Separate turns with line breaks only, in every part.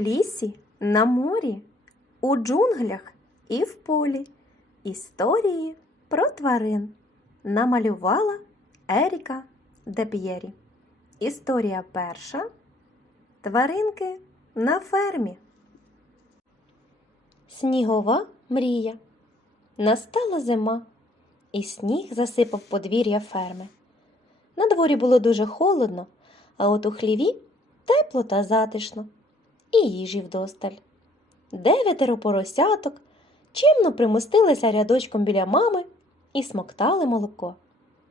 лісі, на морі, у джунглях і в полі. Історії про тварин намалювала Еріка Деп'єрі. Історія перша. Тваринки на фермі. Снігова мрія. Настала зима, і сніг засипав подвір'я ферми. На дворі було дуже холодно, а от у хліві тепло та затишно, і їжі вдосталь. Дев'ятеро поросяток чимно примостилися рядочком біля мами і смоктали молоко.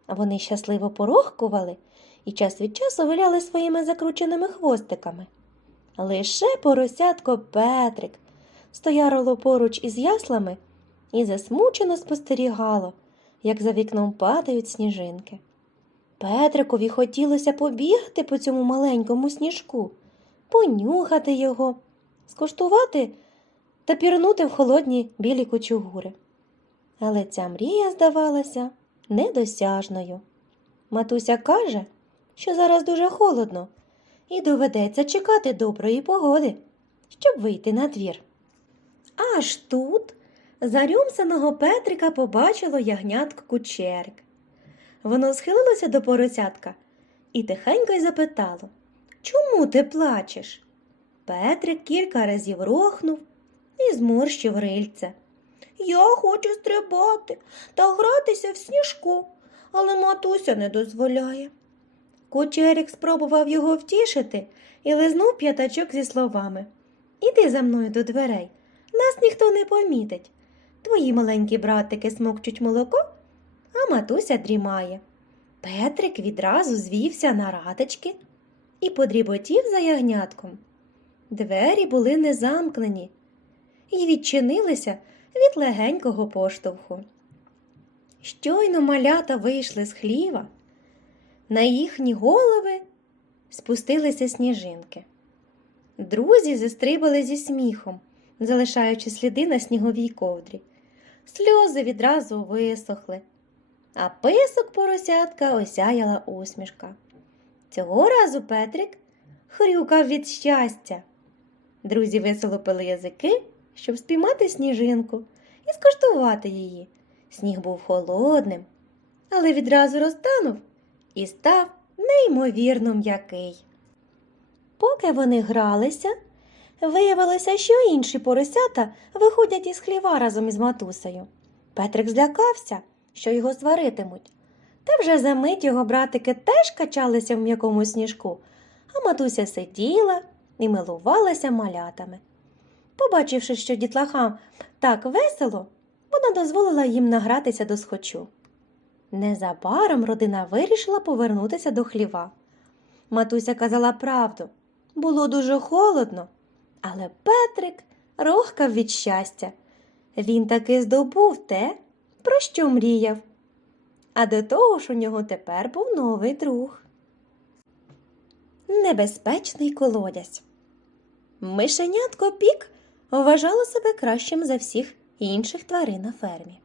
Вони щасливо порохкували і час від часу виляли своїми закрученими хвостиками. Лише поросятко Петрик стояло поруч із яслами і засмучено спостерігало, як за вікном падають сніжинки. Петрикові хотілося побігати по цьому маленькому сніжку, понюхати його, скуштувати та пірнути в холодні білі кучугури. Але ця мрія здавалася недосяжною. Матуся каже, що зараз дуже холодно, і доведеться чекати доброї погоди, щоб вийти на двір. Аж тут зарюмсаного Петрика побачило ягнятко кучерик. Воно схилилося до поросятка і тихенько й запитало Чому ти плачеш? Петрик кілька разів рохнув і зморщив рильце. Я хочу стрибати та гратися в сніжку, але матуся не дозволяє. Кучерик спробував його втішити і лизнув п'ятачок зі словами Іди за мною до дверей, нас ніхто не помітить. Твої маленькі братики смокчуть молоко, а матуся дрімає. Петрик відразу звівся на радочки і подріботів за ягнятком. Двері були не замкнені і відчинилися від легенького поштовху. Щойно малята вийшли з хліва, на їхні голови спустилися сніжинки. Друзі застрибали зі сміхом, залишаючи сліди на сніговій ковдрі. Сльози відразу висохли, а писок поросятка осяяла усмішка. Цього разу Петрик хрюкав від щастя. Друзі весело пили язики, щоб спіймати сніжинку і скуштувати її. Сніг був холодним, але відразу розтанув і став неймовірно м'який. Поки вони гралися, виявилося, що інші поросята виходять із хліва разом із матусею. Петрик злякався, що його сваритимуть. Та вже за мить його братики теж качалися в м'якому сніжку, а матуся сиділа і милувалася малятами. Побачивши, що дітлахам так весело, вона дозволила їм награтися до схочу. Незабаром родина вирішила повернутися до хліва. Матуся казала правду. Було дуже холодно, але Петрик рохкав від щастя. Він таки здобув те, про що мріяв. А до того ж у нього тепер був новий друг. Небезпечний колодязь. Мишенятко Пік вважало себе кращим за всіх інших тварин на фермі.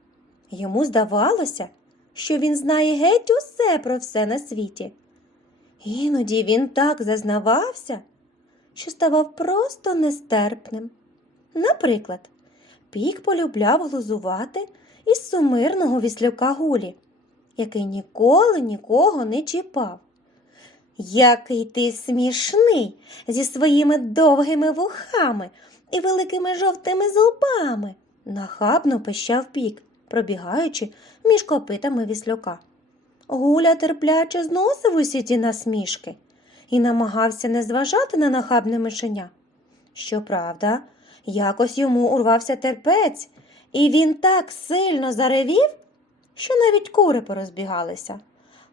Йому здавалося, що він знає геть усе про все на світі. Іноді він так зазнавався, що ставав просто нестерпним. Наприклад, Пік полюбляв глузувати із сумирного віслюка Гулі, який ніколи нікого не чіпав. Який ти смішний зі своїми довгими вухами і великими жовтими зубами, нахабно пищав пік, пробігаючи між копитами віслюка. Гуля терпляче зносив усі ті насмішки і намагався не зважати на нахабне мишеня. Щоправда, якось йому урвався терпець, і він так сильно заревів, що навіть кури порозбігалися.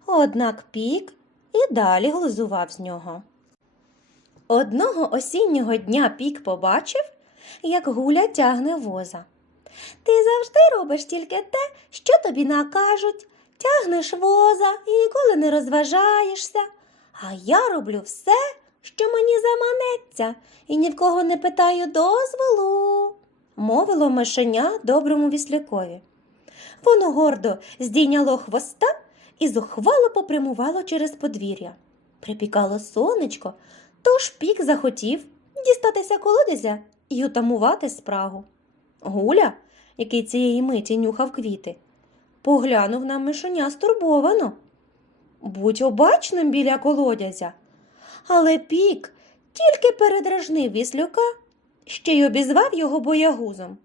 Однак пік і далі глузував з нього. Одного осіннього дня пік побачив, як гуля тягне воза. Ти завжди робиш тільки те, що тобі накажуть, тягнеш воза і ніколи не розважаєшся. А я роблю все, що мені заманеться, і ні в кого не питаю дозволу, мовило мишеня доброму віслякові. Воно гордо здійняло хвоста і зухвало попрямувало через подвір'я. Припікало сонечко, тож пік захотів дістатися колодязя і утамувати спрагу. Гуля, який цієї миті нюхав квіти, поглянув на мишеня стурбовано. Будь обачним біля колодязя. Але пік тільки передражнив віслюка, ще й обізвав його боягузом.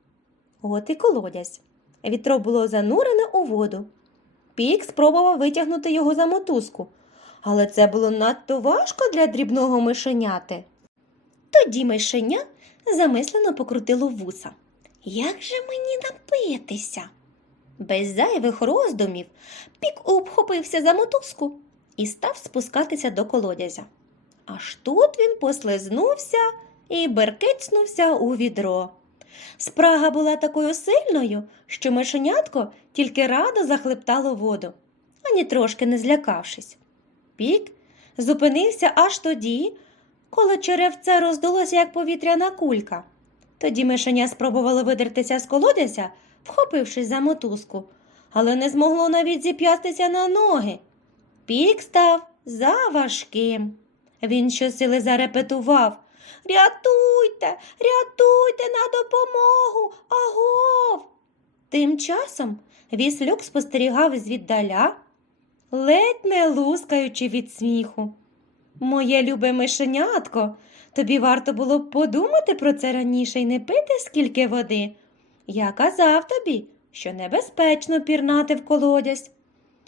От і колодязь. Вітро було занурене у воду. Пік спробував витягнути його за мотузку, але це було надто важко для дрібного мишеняти. Тоді мишеня замислено покрутило вуса. Як же мені напитися? Без зайвих роздумів пік обхопився за мотузку і став спускатися до колодязя. Аж тут він послизнувся і беркицнувся у відро. Спрага була такою сильною, що мишенятко тільки радо захлептало воду, ані трошки не злякавшись. Пік зупинився аж тоді, коли черевце роздулося, як повітряна кулька. Тоді мишеня спробувало видертися з колодязя, вхопившись за мотузку, але не змогло навіть зіп'ястися на ноги. Пік став заважким. Він щосили зарепетував Рятуйте, рятуйте на допомогу, агов. Тим часом віслюк спостерігав звіддаля, ледь не лускаючи від сміху. Моє любе мишенятко, тобі варто було б подумати про це раніше і не пити скільки води. Я казав тобі, що небезпечно пірнати в колодязь.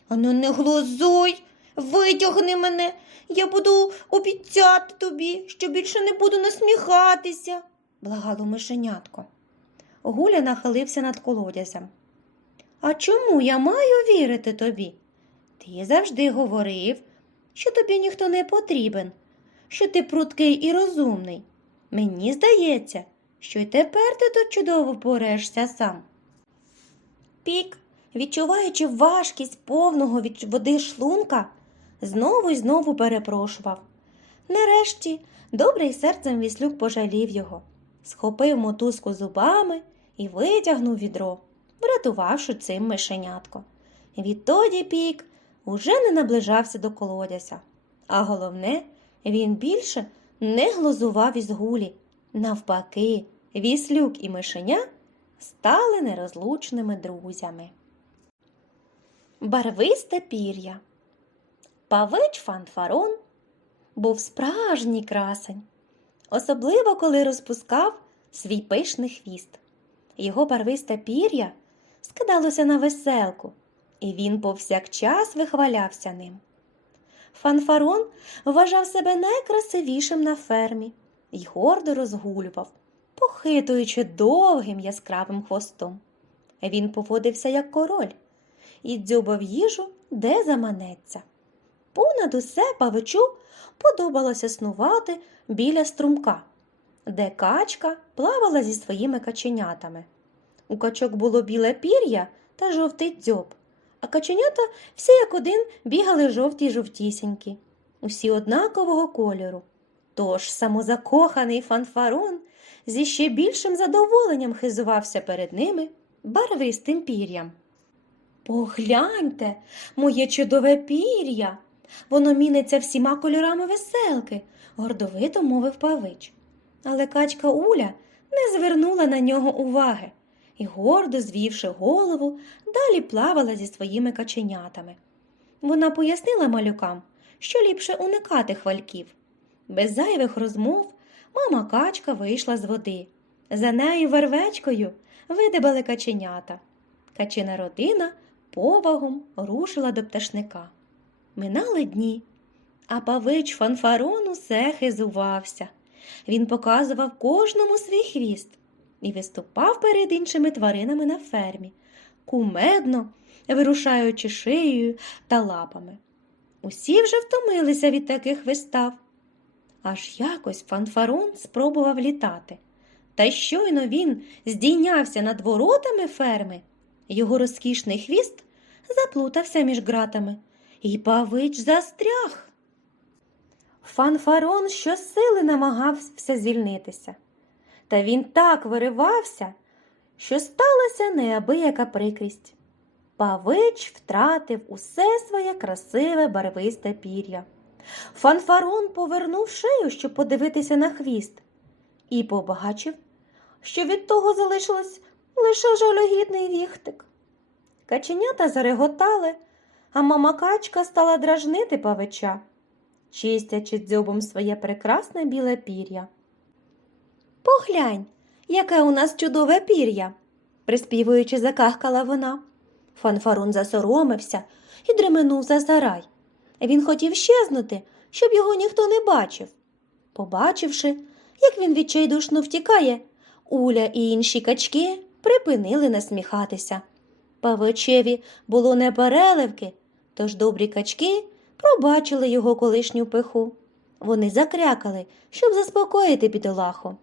Ану, не глузуй, витягни мене. Я буду обіцяти тобі, що більше не буду насміхатися, благало мишенятко. Гуля нахилився над колодязем. А чому я маю вірити тобі? Ти завжди говорив, що тобі ніхто не потрібен, що ти пруткий і розумний. Мені здається, що й тепер ти тут чудово порешся сам. Пік, відчуваючи важкість повного від води шлунка, знову й знову перепрошував. Нарешті добрий серцем віслюк пожалів його, схопив мотузку зубами і витягнув відро, врятувавши цим мишенятко. Відтоді пік уже не наближався до колодязя, а головне, він більше не глузував із гулі. Навпаки, віслюк і мишеня стали нерозлучними друзями. Барвисте пір'я Павич фанфарон був справжній красень, особливо коли розпускав свій пишний хвіст. Його барвисте пір'я скидалося на веселку, і він повсякчас вихвалявся ним. Фанфарон вважав себе найкрасивішим на фермі і гордо розгулював, похитуючи довгим яскравим хвостом. Він поводився як король і дзьобав їжу, де заманеться. Понад усе павичу подобалося снувати біля струмка, де качка плавала зі своїми каченятами. У качок було біле пір'я та жовтий дзьоб, а каченята всі як один бігали жовті жовтісінькі, усі однакового кольору. Тож самозакоханий фанфарон зі ще більшим задоволенням хизувався перед ними барвистим пір'ям. Погляньте, моє чудове пір'я. Воно міниться всіма кольорами веселки, гордовито мовив павич. Але качка Уля не звернула на нього уваги і, гордо звівши голову, далі плавала зі своїми каченятами. Вона пояснила малюкам, що ліпше уникати хвальків. Без зайвих розмов мама качка вийшла з води. За нею вервечкою видибали каченята. Качина родина повагом рушила до пташника. Минали дні, а павич фанфарон усе хизувався. Він показував кожному свій хвіст і виступав перед іншими тваринами на фермі, кумедно вирушаючи шиєю та лапами. Усі вже втомилися від таких вистав. Аж якось фанфарон спробував літати. Та щойно він здійнявся над воротами ферми, його розкішний хвіст заплутався між ґратами, і павич застряг. Фанфарон щосили намагався звільнитися. Та він так виривався, що сталася неабияка прикрість. Павич втратив усе своє красиве барвисте пір'я. Фанфарон повернув шию, щоб подивитися на хвіст, і побачив, що від того залишилось лише жалюгідний віхтик. Каченята зареготали, а мама качка стала дражнити павича, чистячи дзьобом своє прекрасне біле пір'я. Поглянь, яке у нас чудове пір'я, приспівуючи, закахкала вона. Фанфарон засоромився і дременув за сарай. Він хотів щезнути, щоб його ніхто не бачив. Побачивши, як він відчайдушно втікає, Уля і інші качки припинили насміхатися. Павичеві було не переливки, тож добрі качки пробачили його колишню пиху. Вони закрякали, щоб заспокоїти бідолаху.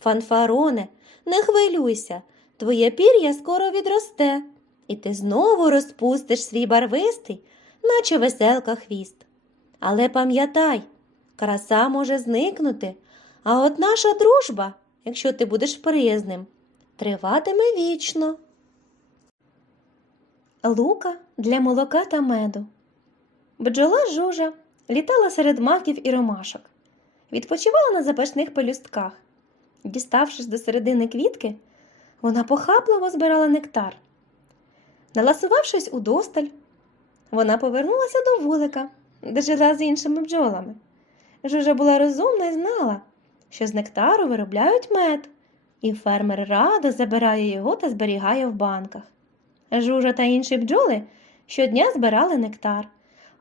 Фанфароне, не хвилюйся, твоє пір'я скоро відросте, і ти знову розпустиш свій барвистий, наче веселка хвіст. Але пам'ятай, краса може зникнути, а от наша дружба, якщо ти будеш приязним, триватиме вічно. Лука для молока та меду. Бджола жужа літала серед маків і ромашок, відпочивала на запашних пелюстках. Діставшись до середини квітки, вона похапливо збирала нектар. Наласувавшись удосталь, вона повернулася до вулика, де жила з іншими бджолами. Жужа була розумна і знала, що з нектару виробляють мед, і фермер радо забирає його та зберігає в банках. Жужа та інші бджоли щодня збирали нектар.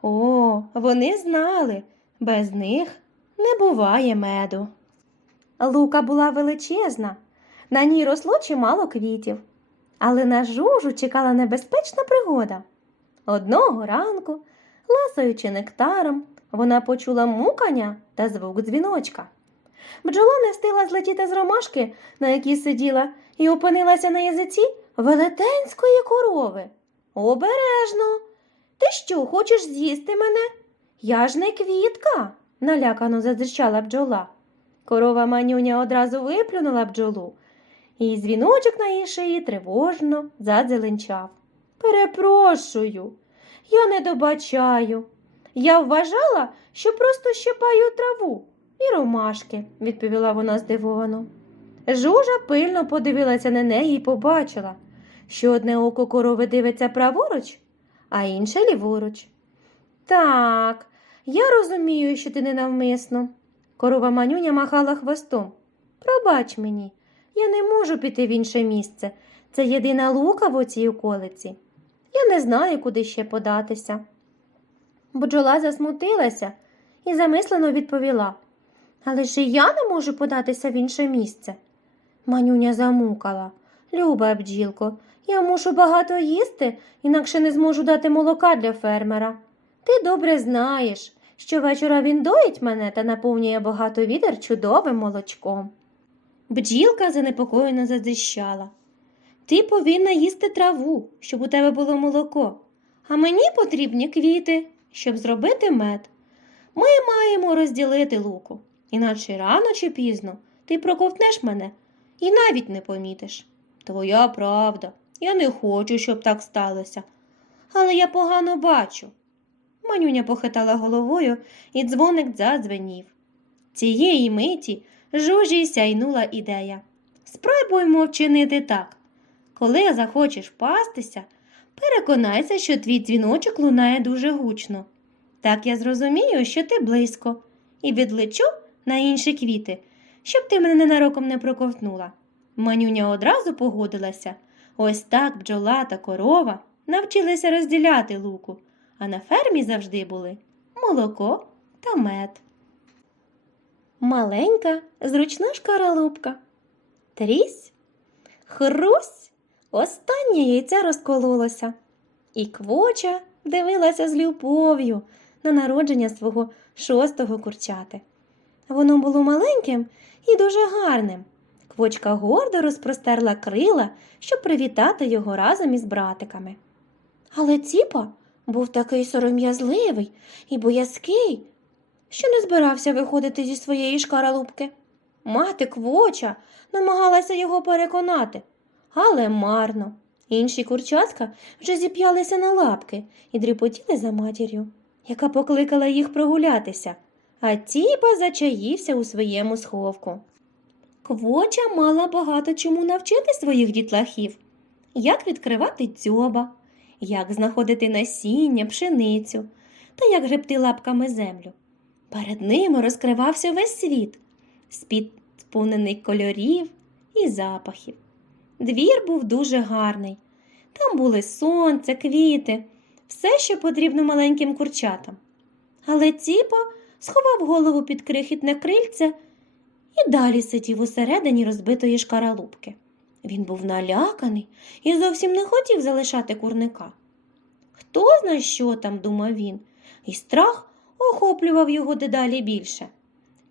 О, вони знали, без них не буває меду. Лука була величезна, на ній росло чимало квітів, але на жужу чекала небезпечна пригода. Одного ранку, ласаючи нектаром, вона почула мукання та звук дзвіночка. Бджола не встигла злетіти з ромашки, на якій сиділа, і опинилася на язиці велетенської корови. Обережно. Ти що, хочеш з'їсти мене? Я ж не квітка, налякано задзищала бджола. Корова манюня одразу виплюнула бджолу, і дзвіночок на її шиї тривожно задзеленчав. Перепрошую, я не добачаю. Я вважала, що просто щепаю траву і ромашки, відповіла вона здивовано. Жужа пильно подивилася на неї і побачила, що одне око корови дивиться праворуч, а інше ліворуч. Так, я розумію, що ти ненавмисно. Корова манюня махала хвостом. Пробач мені, я не можу піти в інше місце. Це єдина лука в оцій околиці. Я не знаю, куди ще податися. Бджола засмутилася і замислено відповіла. Але ж і я не можу податися в інше місце. Манюня замукала. Люба бджілко, я мушу багато їсти, інакше не зможу дати молока для фермера. Ти добре знаєш, що вечора він доїть мене та наповнює багато відер чудовим молочком. Бджілка занепокоєно задищала. Ти повинна їсти траву, щоб у тебе було молоко, а мені потрібні квіти, щоб зробити мед. Ми маємо розділити луку, іначе рано чи пізно ти проковтнеш мене і навіть не помітиш. Твоя правда, я не хочу, щоб так сталося. Але я погано бачу. Манюня похитала головою, і дзвоник задзвенів. Цієї миті жужі сяйнула ідея. Спробуймо вчинити так. Коли захочеш пастися, переконайся, що твій дзвіночок лунає дуже гучно. Так я зрозумію, що ти близько, і відлечу на інші квіти, щоб ти мене ненароком не проковтнула. Манюня одразу погодилася. Ось так бджола та корова навчилися розділяти луку, а на фермі завжди були молоко та мед. Маленька, зручна шкаралупка. Трісь, хрусь, останнє яйця розкололося, і квоча дивилася з любов'ю на народження свого шостого курчати. Воно було маленьким і дуже гарним. Квочка гордо розпростерла крила, щоб привітати його разом із братиками. Але ціпа був такий сором'язливий і боязкий, що не збирався виходити зі своєї шкаралупки. Мати квоча намагалася його переконати, але марно. Інші курчатка вже зіп'ялися на лапки і дріпотіли за матір'ю, яка покликала їх прогулятися, а тіпа зачаївся у своєму сховку. Квоча мала багато чому навчити своїх дітлахів, як відкривати дзьоба, як знаходити насіння, пшеницю та як гребти лапками землю. Перед ними розкривався весь світ, світ сповнений кольорів і запахів. Двір був дуже гарний. Там були сонце, квіти, все, що потрібно маленьким курчатам. Але ціпа сховав голову під крихітне крильце і далі сидів усередині розбитої шкаралупки. Він був наляканий і зовсім не хотів залишати курника. Хто зна, що там, думав він, і страх охоплював його дедалі більше.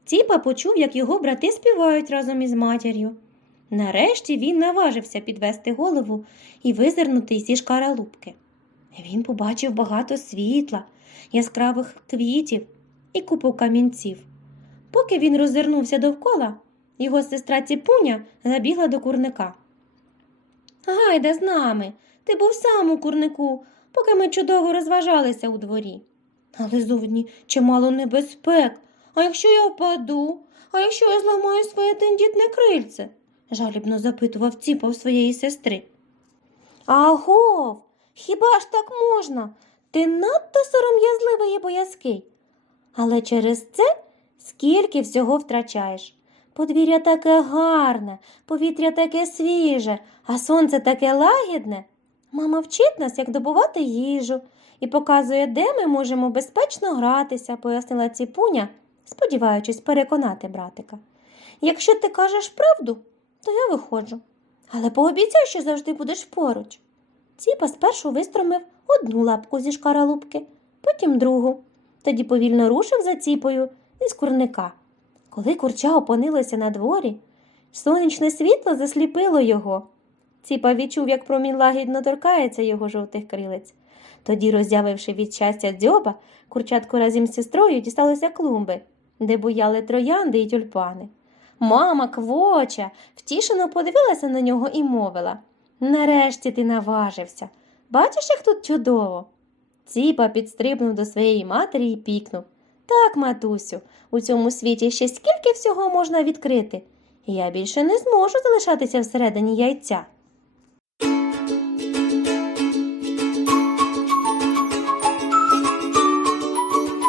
Ціпа почув, як його брати співають разом із матір'ю. Нарешті він наважився підвести голову і визирнути зі шкаралупки. Він побачив багато світла, яскравих квітів і купу камінців. Поки він роззирнувся довкола, його сестра Ціпуня забігла до курника. Гайда з нами, ти був сам у курнику, поки ми чудово розважалися у дворі. Але зовні чимало небезпек. А якщо я впаду, а якщо я зламаю своє тендітне крильце? жалібно запитував ціпа в своєї сестри. Агов, хіба ж так можна? Ти надто сором'язливий і боязкий. Але через це скільки всього втрачаєш. Подвір'я таке гарне, повітря таке свіже, а сонце таке лагідне. Мама вчить нас, як добувати їжу, і показує, де ми можемо безпечно гратися, пояснила ціпуня, сподіваючись переконати братика. Якщо ти кажеш правду, то я виходжу. Але пообіцяй, що завжди будеш поруч. Ціпа спершу вистромив одну лапку зі шкаралупки, потім другу. Тоді повільно рушив за ціпою із курника. Коли курча опинилося на дворі, сонячне світло засліпило його. Ціпа відчув, як промінь лагідно торкається його жовтих крилець. Тоді, роззявивши від щастя дзьоба, курчатко разом з сестрою дісталося клумби, де буяли троянди й тюльпани. Мама квоча втішено подивилася на нього і мовила Нарешті ти наважився. Бачиш, як тут чудово. Ціпа підстрибнув до своєї матері і пікнув. Так, матусю, у цьому світі ще скільки всього можна відкрити. Я більше не зможу залишатися всередині яйця.